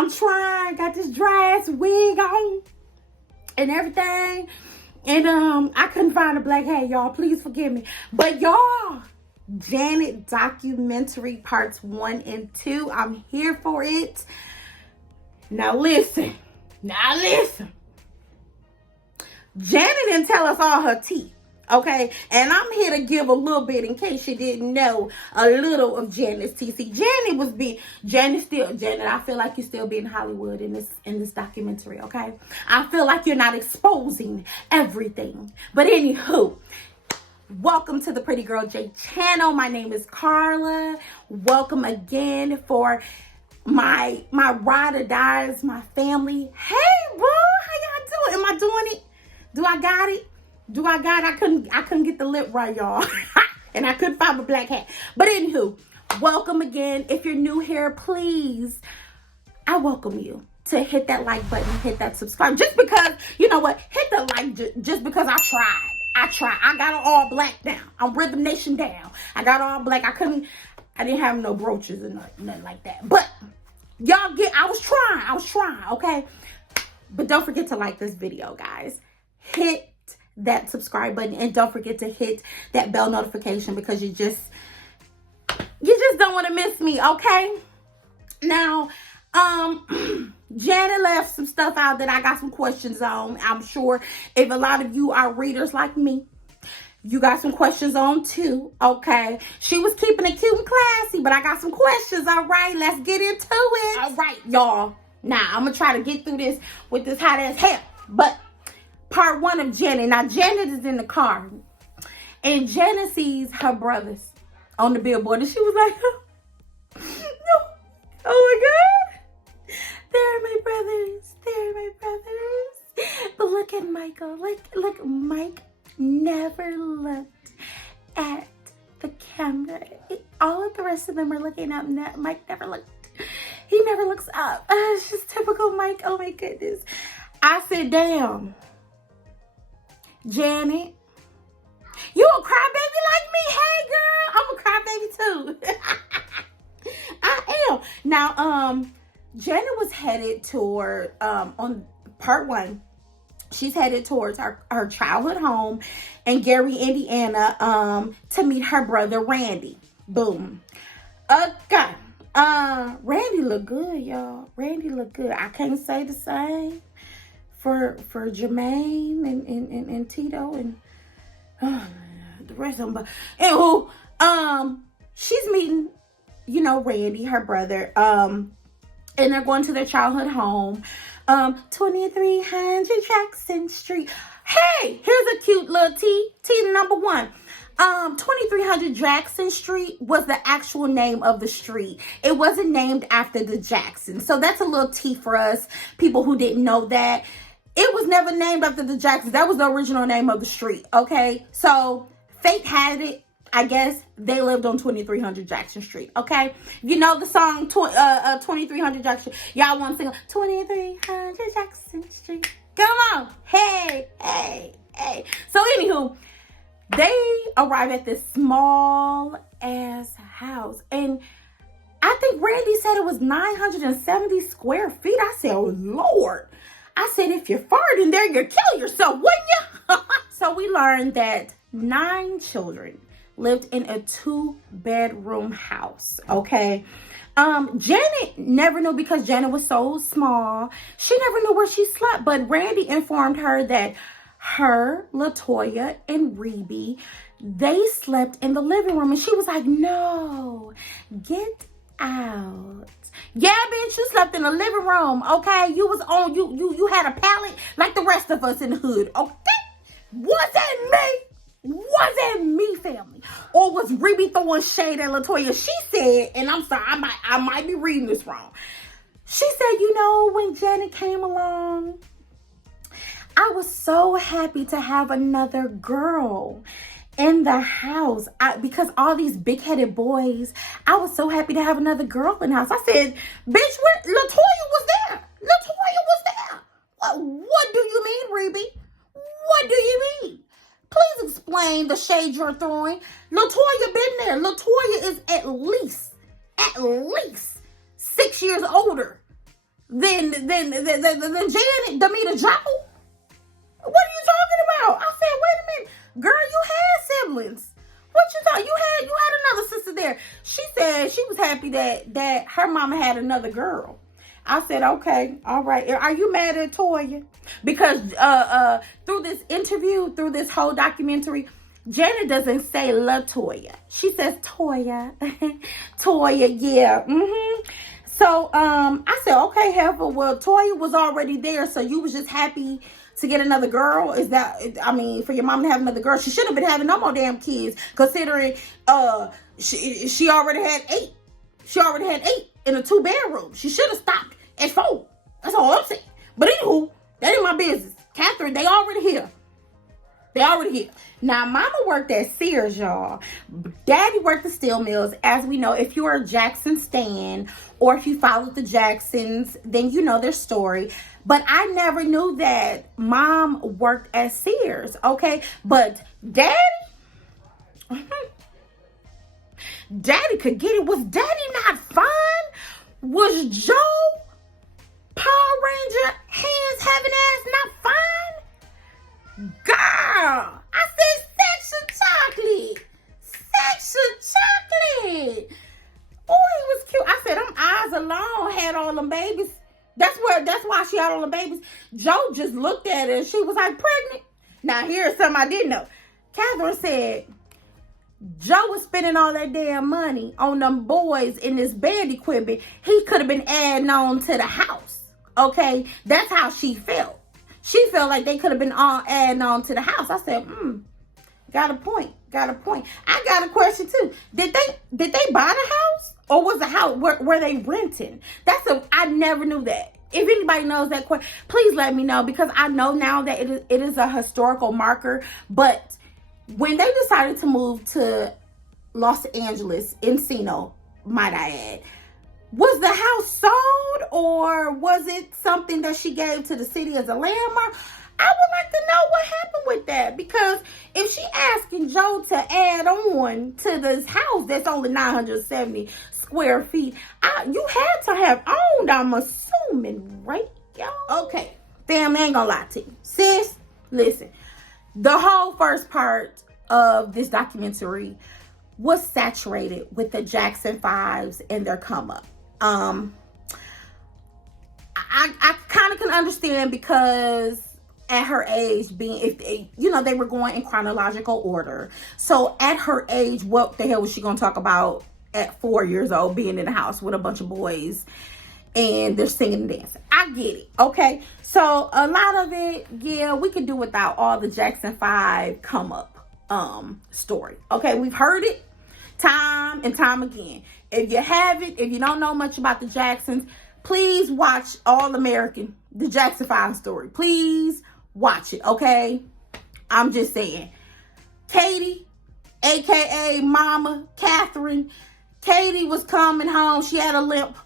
I'm trying. Got this dry ass wig on and everything. And I couldn't find a black hat, y'all. Please forgive me. But y'all, Janet documentary parts 1 and 2. I'm here for it. Now listen. Janet didn't tell us all her tea. Okay, and I'm here to give a little bit in case you didn't know a little of Janet's tea. See, Janet, I feel like you're still being Hollywood in this documentary, okay? I feel like you're not exposing everything. But anywho, welcome to the Pretty Girl J channel. My name is Carla. Welcome again for my ride or dies, my family. Hey, bro, how y'all doing? Am I doing it? Do I got it? I couldn't get the lip right, y'all. And I couldn't find a black hat. But anywho, welcome again. If you're new here, please, I welcome you to hit that like button, hit that subscribe. Just because, you know what, hit the like just because I tried. I got it all black down. I'm Rhythm Nation down. I got all black. I didn't have no brooches and nothing like that. But y'all I was trying, okay? But don't forget to like this video, guys. Hit that subscribe button and don't forget to hit that bell notification because you just don't want to miss me, okay? Now, Janet left some stuff out that I got some questions on. I'm sure if a lot of you are readers like me, you got some questions on too, okay? She was keeping it cute and classy, but I got some questions, all right? Let's get into it. All right, y'all. Now, I'm going to try to get through this with this hot ass hair, but part 1 of Janet. Now, Janet is in the car. And Janet sees her brothers on the billboard. And she was like, no. Oh, my God. They're my brothers. But look at Michael. Look, Mike never looked at the camera. All of the rest of them are looking up. Mike never looked. He never looks up. It's just typical Mike. Oh, my goodness. I said, damn. Janet, you a crybaby like me? Hey, girl, I'm a crybaby too. I am. Now, Janet was headed toward, on part 1, she's headed towards her childhood home in Gary, Indiana, to meet her brother, Randy. Boom. Okay. Randy look good, y'all. Randy look good. I can't say the same for Jermaine and Tito and the rest of them. But anywho, she's meeting, Randy, her brother, and they're going to their childhood home, 2300 Jackson Street. Hey, here's a cute little T number 1. 2300 Jackson Street was the actual name of the street. It wasn't named after the Jacksons. So that's a little T for us, people who didn't know that. It was never named after the Jacksons. That was the original name of the street, okay? So, fate had it. I guess they lived on 2300 Jackson Street, okay? You know the song 2300 Jackson Street. Y'all want to sing 2300 Jackson Street. Come on. Hey. So, anywho, they arrive at this small-ass house. And I think Randy said it was 970 square feet. I said, oh, Lord. I said, if you fart in there, you'll kill yourself, wouldn't you? So we learned that 9 children lived in a 2-bedroom house, okay? Janet never knew because Janet was so small. She never knew where she slept, but Randy informed her that her, LaToya, and Rebe, they slept in the living room. And she was like, no, get out. Yeah, bitch, you slept in the living room, okay? You was on, you had a pallet like the rest of us in the hood, okay? Wasn't me, family. Or was Rebe throwing shade at LaToya? She said, and I'm sorry, I might be reading this wrong. She said, when Janet came along, I was so happy to have another girl in the house. Because all these big-headed boys, I was so happy to have another girl in the house. I said, bitch, LaToya was there. What do you mean, Rebe? What do you mean? Please explain the shade you're throwing. LaToya been there. LaToya is at least 6 years older than Janet, Demeter Joe? What are you talking about? I said, wait a minute, girl, you had siblings. What you thought? You had another sister there. She said she was happy that her mama had another girl. I said, okay, all right. Are you mad at Toya? Because through this interview, through this whole documentary, Janet doesn't say LaToya. She says Toya. Toya, yeah. So I said, okay, Heifer, well, Toya was already there, so you was just happy to get another girl? Is that, I mean, for your mom to have another girl? She shouldn't have been having no more damn kids, considering she already had 8. She already had 8 in a 2-bedroom. She should have stopped at 4. That's all I'm saying. But anywho, that ain't my business. Catherine, they already here. They already here. Now, Mama worked at Sears, y'all. Daddy worked at Steel Mills. As we know, if you're a Jackson stan or if you followed the Jacksons, then you know their story. But I never knew that Mom worked at Sears, okay? But Daddy, Daddy could get it. Was Daddy not fine? Was Joe, Power Ranger, hands having ass not fine? Girl, I said sex of chocolate. Sex of chocolate. Oh, he was cute. I said them eyes alone had all them babies. That's why she had all the babies. Joe just looked at her and she was like, pregnant. Now here's something I didn't know. Catherine said Joe was spending all that damn money on them boys in this band equipment. He could have been adding on to the house. Okay? That's how she felt. She felt like they could have been all adding on to the house. I said, got a point. Got a point. I got a question too. Did they buy the house? Or was the house, were they renting? I never knew that. If anybody knows that question, please let me know, because I know now that it is a historical marker. But when they decided to move to Los Angeles, Encino, might I add, was the house sold or was it something that she gave to the city as a landmark? I would like to know what happened with that, because if she asking Joe to add on to this house that's only 970 square feet, you had to have owned, I'm assuming, right, y'all? Okay, family, I ain't gonna lie to you. Sis, listen, the whole first part of this documentary was saturated with the Jackson 5s and their come up. I kind of can understand, because at her age, being, if they were going in chronological order. So at her age, what the hell was she gonna talk about at 4 years old, being in the house with a bunch of boys and they're singing and dancing? I get it, okay? So a lot of it, yeah, we could do without all the Jackson 5 come up story. Okay, we've heard it time and time again. If you haven't, if you don't know much about the Jacksons, please watch All American, the Jackson 5 story. Please watch it, okay? I'm just saying. Katie, aka Mama Catherine, Katie was coming home. She had a limp.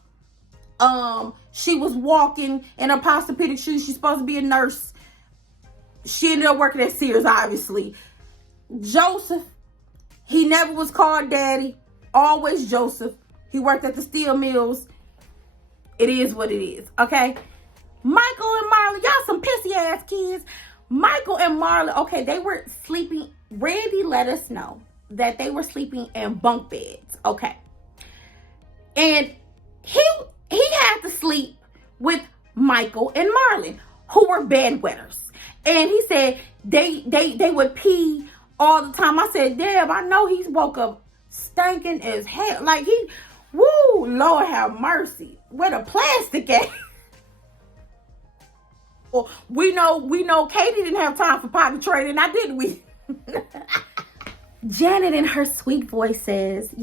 She was walking in her posturepedic shoes. She's supposed to be a nurse. She ended up working at Sears, obviously. Joseph, he never was called Daddy. Always Joseph. He worked at the steel mills. It is what it is, okay? Michael and Marley, y'all some pissy ass kids. Michael and Marley, okay, they were sleeping. Randy let us know that they were sleeping in bunk beds, okay? And he had to sleep with Michael and Marlon, who were bedwetters. And he said they would pee all the time. I said, Deb, I know he's woke up stinking as hell. Like woo, Lord have mercy. Where the plastic at? Well, we know Katie didn't have time for potty training, now didn't we? Janet in her sweet voice says,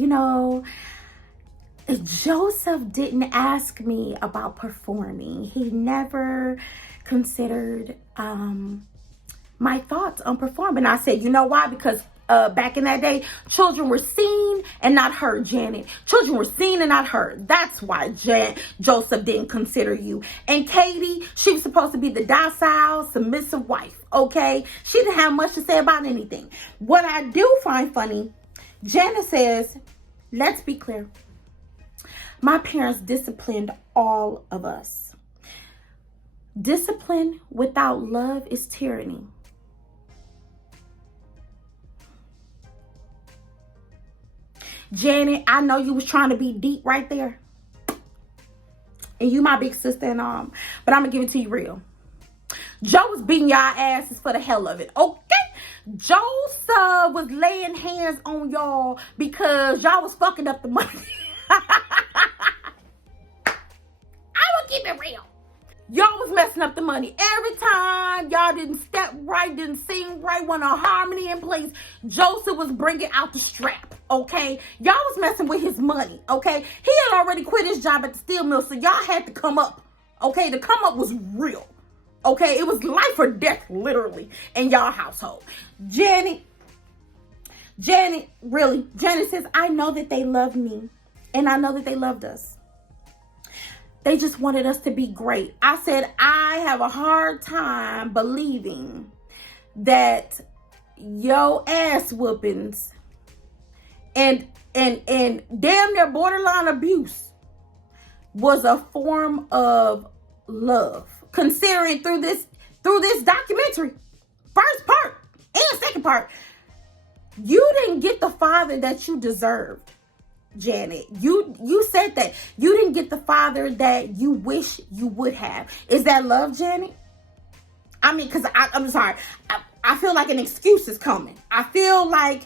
Joseph didn't ask me about performing. He never considered my thoughts on performing. I said, you know why? Because back in that day, children were seen and not heard, Janet. Children were seen and not heard. That's why Joseph didn't consider you. And Katie, she was supposed to be the docile, submissive wife, okay? She didn't have much to say about anything. What I do find funny, Janet says, let's be clear. My parents disciplined all of us. Discipline without love is tyranny. Janet, I know you was trying to be deep right there. And you my big sister and but I'm gonna give it to you real. Joe was beating y'all asses for the hell of it, okay? Joseph was laying hands on y'all because y'all was fucking up the money. I will keep it real. Y'all was messing up the money every time. Y'all didn't step right, didn't sing right, want a harmony in place. Joseph was bringing out the strap, okay? Y'all was messing with his money, okay? He had already quit his job at the steel mill, so y'all had to come up, okay? The come up was real, okay? It was life or death, literally, in y'all household. Janet says, I know that they love me, and I know that they loved us. They just wanted us to be great. I said, I have a hard time believing that yo ass whoopings and damn near borderline abuse was a form of love. Considering through this documentary, first part and second part, you didn't get the father that you deserved. Janet, you said that you didn't get the father that you wish you would have. Is that love, Janet? I mean, because I'm sorry, I feel like an excuse is coming. I feel like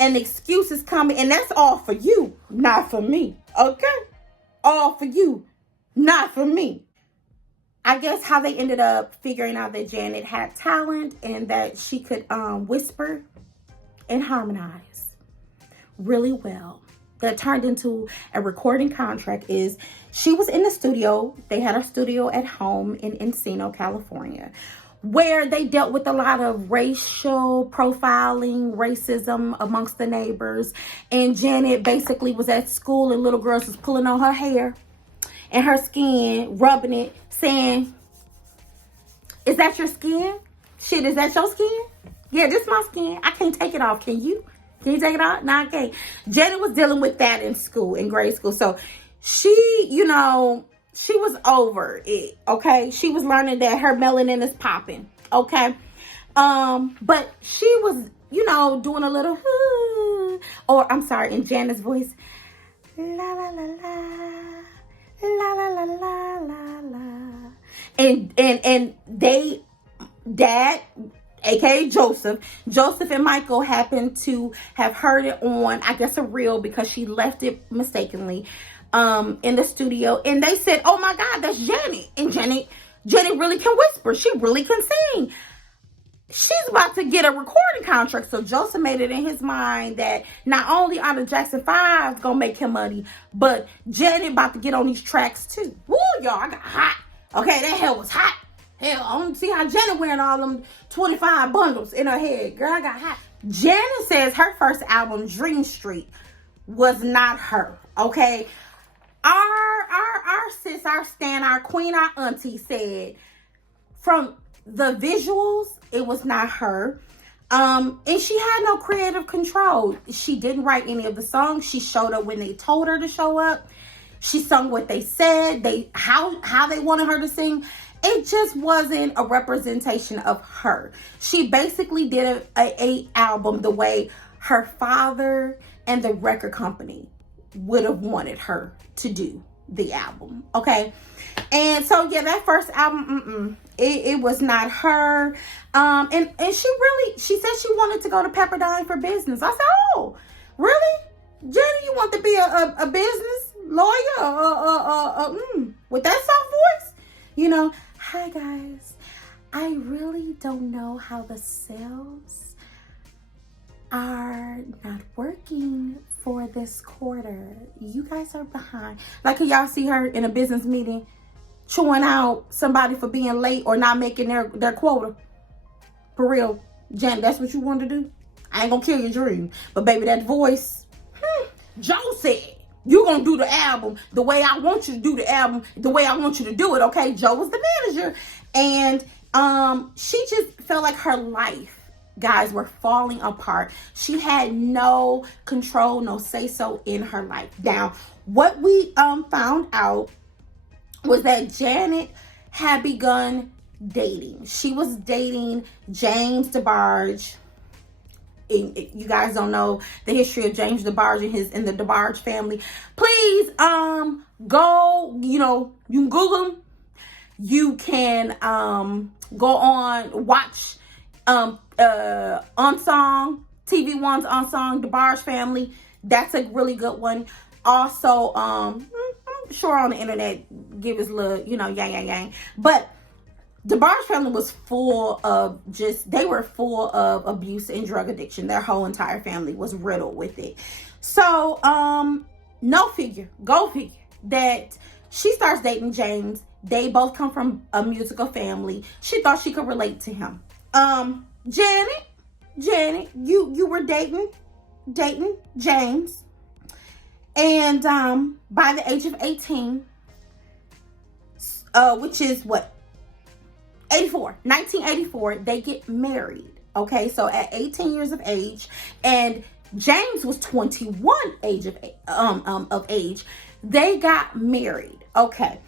an excuse is coming, and that's all for you, not for me. Okay, all for you, not for me. I guess how they ended up figuring out that Janet had talent and that she could whisper and harmonize really well. That turned into a recording contract is she was in the studio. They had a studio at home in Encino, California, where they dealt with a lot of racial profiling, racism amongst the neighbors. And Janet basically was at school and little girls was pulling on her hair and her skin, rubbing it, saying, is that your skin? Shit, is that your skin? Yeah, this is my skin. I can't take it off. Can you? Can you take it out? No, I can't. Janet was dealing with that in school, in grade school. So she, she was over it, okay? She was learning that her melanin is popping, okay? But she was, doing a little, or I'm sorry, in Janet's voice, la la la la, la la la la la la. And Dad, aka Joseph and Michael happened to have heard it on, I guess, a reel because she left it mistakenly in the studio. And they said, oh my God, that's Janet. And Janet really can whisper. She really can sing. She's about to get a recording contract. So Joseph made it in his mind that not only are the Jackson 5 gonna make him money, but Janet about to get on these tracks too. Woo, y'all, I got hot. Okay, that hell was hot. Hell, I don't see how Janet wearing all them 25 bundles in her head. Girl, I got hot. Janet says her first album, Dream Street, was not her. Okay. Our sis, our stan, our queen, our auntie said from the visuals, it was not her. And she had no creative control. She didn't write any of the songs. She showed up when they told her to show up. She sung what they said, how they wanted her to sing. It just wasn't a representation of her. She basically did a album the way her father and the record company would have wanted her to do the album, okay? And so, yeah, that first album, it was not her. And she said she wanted to go to Pepperdine for business. I said, oh, really? Jenny, you want to be a business lawyer? With that soft voice? Hi guys, I really don't know how the sales are not working for this quarter. You guys are behind. Like, can y'all see her in a business meeting chewing out somebody for being late or not making their quota? For real, Jen, that's what you want to do? I ain't gonna kill your dream, but baby, that voice, Joe said, you're going to do the album the way I want you to do the album, the way I want you to do it, okay? Joe was the manager. And she just felt like her life, guys, were falling apart. She had no control, no say-so in her life. Now, what we found out was that Janet had begun dating. She was dating James DeBarge. You guys don't know the history of James DeBarge and the DeBarge family. Please go, you can Google him. You can go on, watch Unsung, TV1's Unsung, DeBarge family. That's a really good one. Also, I'm sure on the internet, give us a little, yang. But DeBarge family was full of they were full of abuse and drug addiction. Their whole entire family was riddled with it. So, go figure that she starts dating James. They both come from a musical family. She thought she could relate to him. Janet, you were dating James. And, by the age of 18, which is what? 1984, they get married. Okay, so at 18 years of age, and James was 21 of age, they got married. Okay,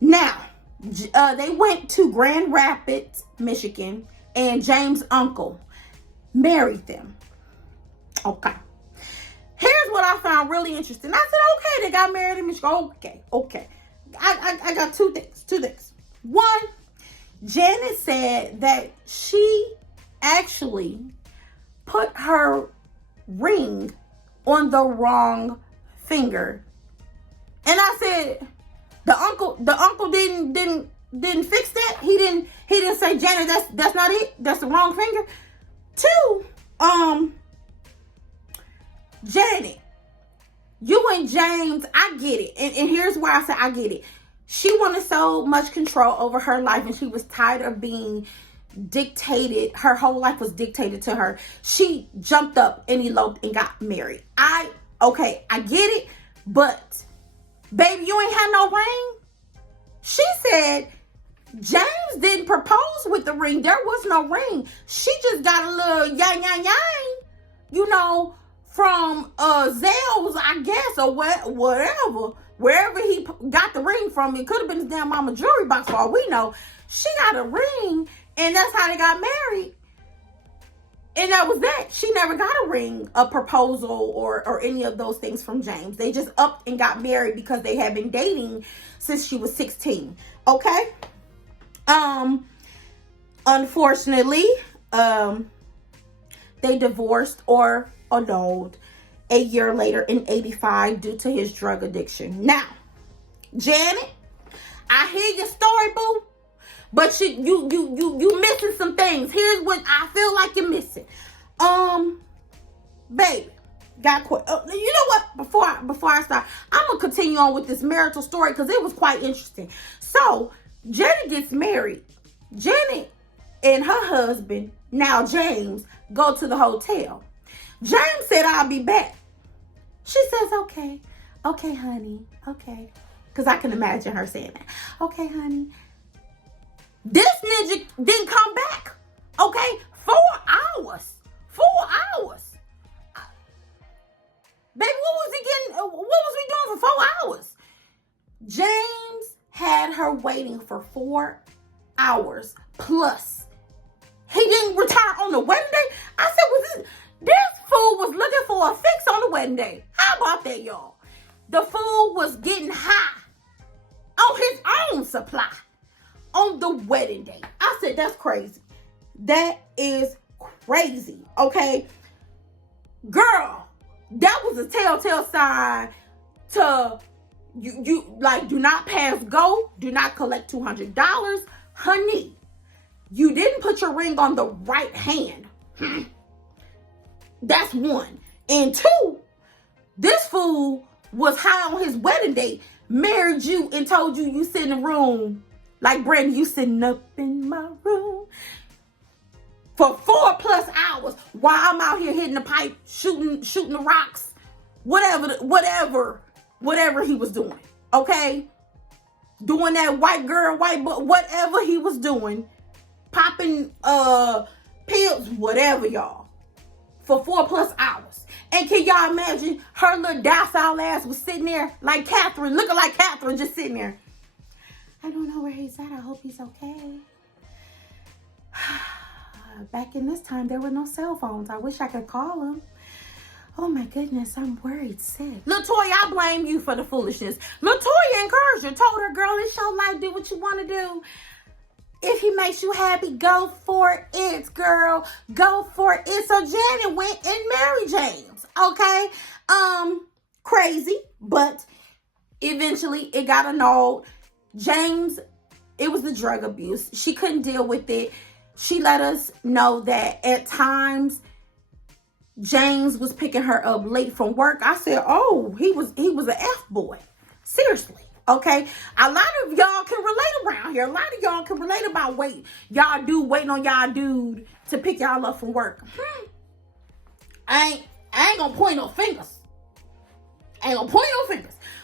now they went to Grand Rapids, Michigan, and James' uncle married them. Okay, here's what I found really interesting. I said, okay, they got married in Michigan. Okay. I got two things. One, Janet said that she actually put her ring on the wrong finger. And I said, the uncle didn't fix that. He didn't say, Janet, that's not it. That's the wrong finger. Two, Janet, you and James, I get it. And here's where I say I get it. She wanted so much control over her life, and she was tired of being dictated. Her whole life was dictated to her. She jumped up and eloped and got married. I get it, but baby, you ain't had no ring. She said James didn't propose with the ring. There was no ring. She just got a little yang, from Zales, I guess, or whatever. Wherever he got the ring from, it could have been his damn mama jewelry box for all we know. She got a ring, and that's how they got married. And that was that. She never got a ring, a proposal, or any of those things from James. They just upped and got married because they had been dating since she was 16. Okay? Unfortunately, they divorced or annulled a year later in 85 due to his drug addiction. Now, Janet, I hear your story, boo, but you missing some things. Here's what I feel like you're missing. Baby, got quit. You know what? Before I start, I'm gonna continue on with this marital story because it was quite interesting. So, Janet gets married. Janet and her husband, now James, go to the hotel. James said, I'll be back. She says, okay, honey, okay. Because I can imagine her saying that. Okay, honey. This ninja didn't come back. Okay, 4 hours. 4 hours. Baby, what was we doing for 4 hours? James had her waiting for 4 hours plus. He didn't return on the wedding day. I said, this fool was looking for a fix on the wedding day. How about that, y'all? The fool was getting high on his own supply on the wedding day. I said, that's crazy. That is crazy, okay? Girl, that was a telltale sign to you like, do not pass go. Do not collect $200. Honey, you didn't put your ring on the right hand. That's one. And two, this fool was high on his wedding day, married you, and told you sit in the room like Brandy, you sitting up in my room for 4+ hours while I'm out here hitting the pipe, shooting the rocks, whatever he was doing. Okay, doing that white girl, white boy, whatever he was doing, popping pills, whatever, y'all. For 4+ hours. And can y'all imagine her little docile ass was sitting there like Catherine, looking like Catherine, just sitting there. I don't know where he's at. I hope he's okay. Back in this time, there were no cell phones. I wish I could call him. Oh my goodness, I'm worried sick. LaToya, I blame you for the foolishness. LaToya encouraged her, told her, girl, it's your life, do what you want to do. If he makes you happy, go for it, girl. Go for it. So Janet went and married James. Okay? Crazy, but eventually it got annulled. James, it was the drug abuse. She couldn't deal with it. She let us know that at times James was picking her up late from work. I said, oh, he was an F-boy. Seriously. Okay, a lot of y'all can relate around here. A lot of y'all can relate about waiting on y'all dude to pick y'all up from work. I ain't gonna point no fingers.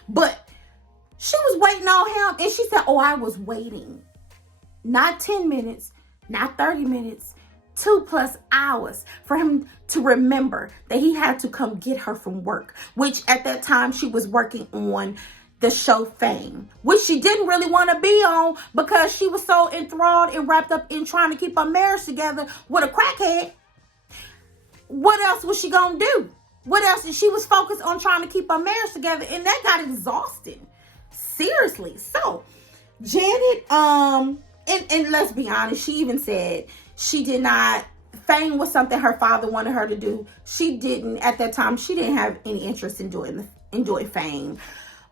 But she was waiting on him, and she said, oh, I was waiting. Not 10 minutes, not 30 minutes, 2+ hours for him to remember that he had to come get her from work, which at that time she was working on the show Fame, which she didn't really want to be on because she was so enthralled and wrapped up in trying to keep her marriage together with a crackhead. What else was she gonna do? What else? She was focused on trying to keep her marriage together, and that got exhausting. Seriously. So Janet, and let's be honest, she even said she did not. Fame was something her father wanted her to do. She didn't at that time. She didn't have any interest in doing Fame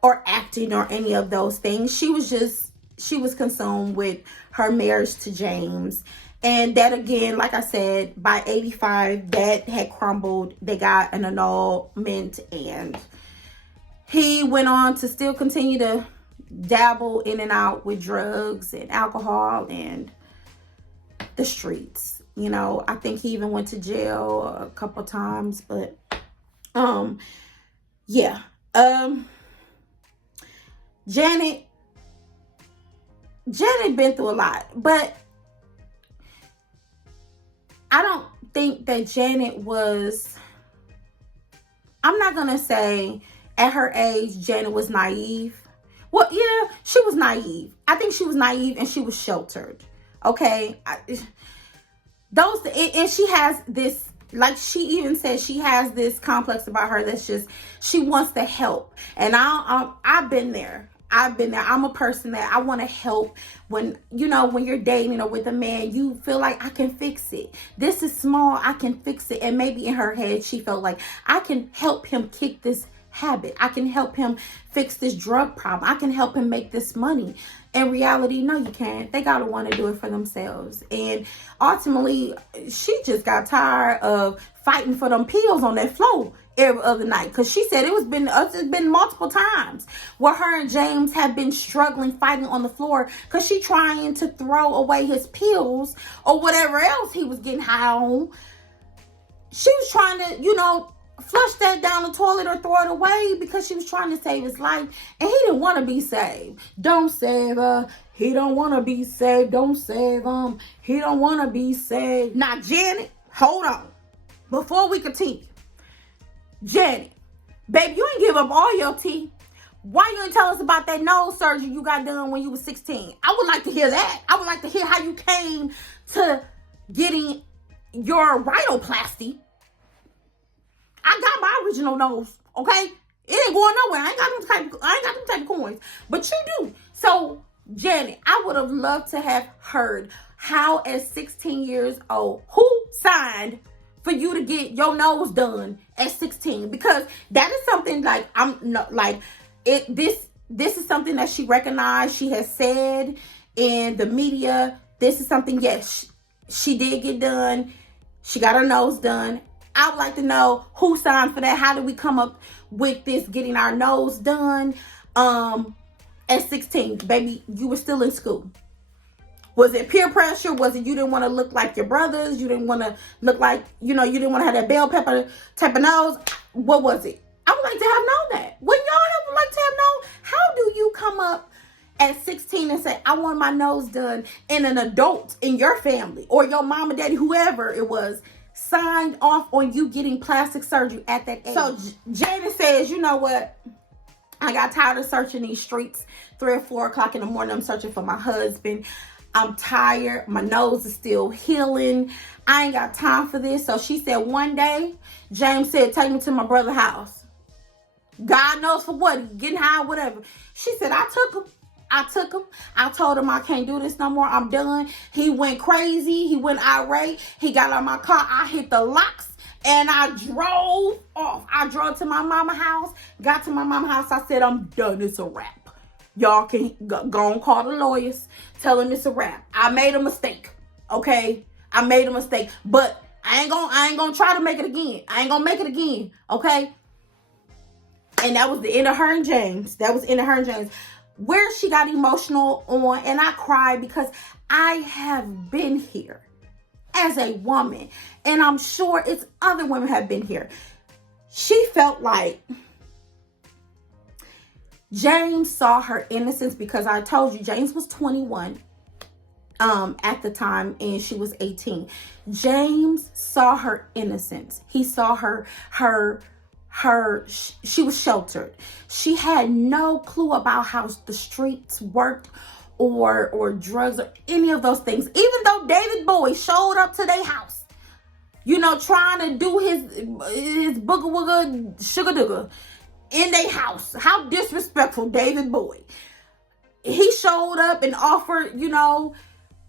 or acting or any of those things. She was consumed with her marriage to James. And that, again, like I said, by 85, that had crumbled. They got an annulment, and he went on to still continue to dabble in and out with drugs and alcohol and the streets. You know, I think he even went to jail a couple times, but yeah. Janet been through a lot, but I don't think that Janet was, I'm not going to say at her age, Janet was naive. Well, yeah, she was naive. I think she was naive and she was sheltered. Okay. And she has this, like she even said, she has this complex about her that's just, she wants to help. And I've been there. I'm a person that I want to help. When you're dating or with a man, you feel like I can fix it. This is small, I can fix it. And maybe in her head, she felt like I can help him kick this habit. I can help him fix this drug problem. I can help him make this money. In reality, no, you can't. They gotta want to do it for themselves. And ultimately, she just got tired of fighting for them pills on that floor every other night, because she said it's been multiple times where her and James have been struggling, fighting on the floor, because she trying to throw away his pills or whatever else he was getting high on. She was trying to, flush that down the toilet or throw it away because she was trying to save his life, and he didn't want to be saved. Don't save her. He don't want to be saved. Don't save him. He don't want to be saved. Now, Janet, hold on. Before we continue, Janet, babe, you ain't give up all your teeth. Why you ain't tell us about that nose surgery you got done when you was 16? I would like to hear that. I would like to hear how you came to getting your rhinoplasty. I got my original nose, okay? It ain't going nowhere. I ain't got them type of coins, but you do. So, Janet, I would have loved to have heard how, at 16 years old, who signed for you to get your nose done at 16, because that is something this is something that she recognized. She has said in the media, this is something, yes, she did get done. She got her nose done. I would like to know who signed for that. How did we come up with this, getting our nose done at 16? Baby, you were still in school. Was it peer pressure? Was it you didn't want to look like your brothers? You didn't want to look like, you didn't want to have that bell pepper type of nose? What was it? I would like to have known that. Wouldn't y'all like to have known? How do you come up at 16 and say, I want my nose done, and an adult in your family or your mom and daddy, whoever it was, signed off on you getting plastic surgery at that age? So Janet says, you know what? I got tired of searching these streets. 3 or 4 o'clock in the morning, I'm searching for my husband. I'm tired. My nose is still healing. I ain't got time for this. So she said one day, James said, take me to my brother's house. God knows for what, getting high, whatever. She said, I took him. I told him I can't do this no more. I'm done. He went crazy. He went irate. He got out of my car. I hit the locks. And I drove off. I drove to my mama's house. Got to my mama's house. I said, I'm done. It's a wrap. Y'all can go and call the lawyers. Tell them it's a wrap. I made a mistake. Okay? I made a mistake. But I ain't gonna try to make it again. I ain't gonna make it again. Okay? And that was the end of her and James. That was the end of her and James. Where she got emotional on. And I cried because I have been here as a woman, and I'm sure it's other women have been here. She felt like James saw her innocence, because I told you James was 21 at the time and she was 18. James saw her innocence. He saw she was sheltered. She had no clue about how the streets worked, or drugs, or any of those things. Even though David Bowie showed up to their house, trying to do his booger wooger sugar dooger in their house. How disrespectful, David Bowie. He showed up and offered,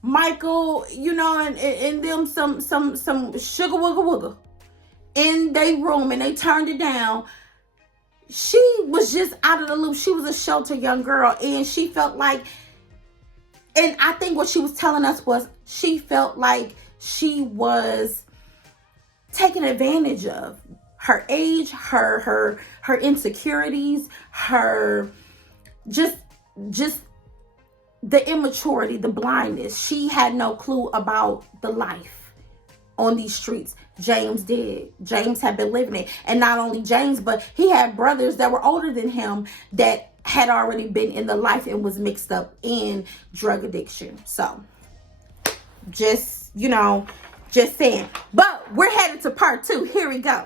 Michael, and them some sugar wooger wooger in their room, and they turned it down. She was just out of the loop. She was a sheltered young girl, and she felt like, and I think what she was telling us was she felt like she was taken advantage of. Her age, her insecurities, her just the immaturity, the blindness. She had no clue about the life on these streets. James did. James had been living it. And not only James, but he had brothers that were older than him that had already been in the life and was mixed up in drug addiction. So, just saying. But we're headed to part 2. Here we go.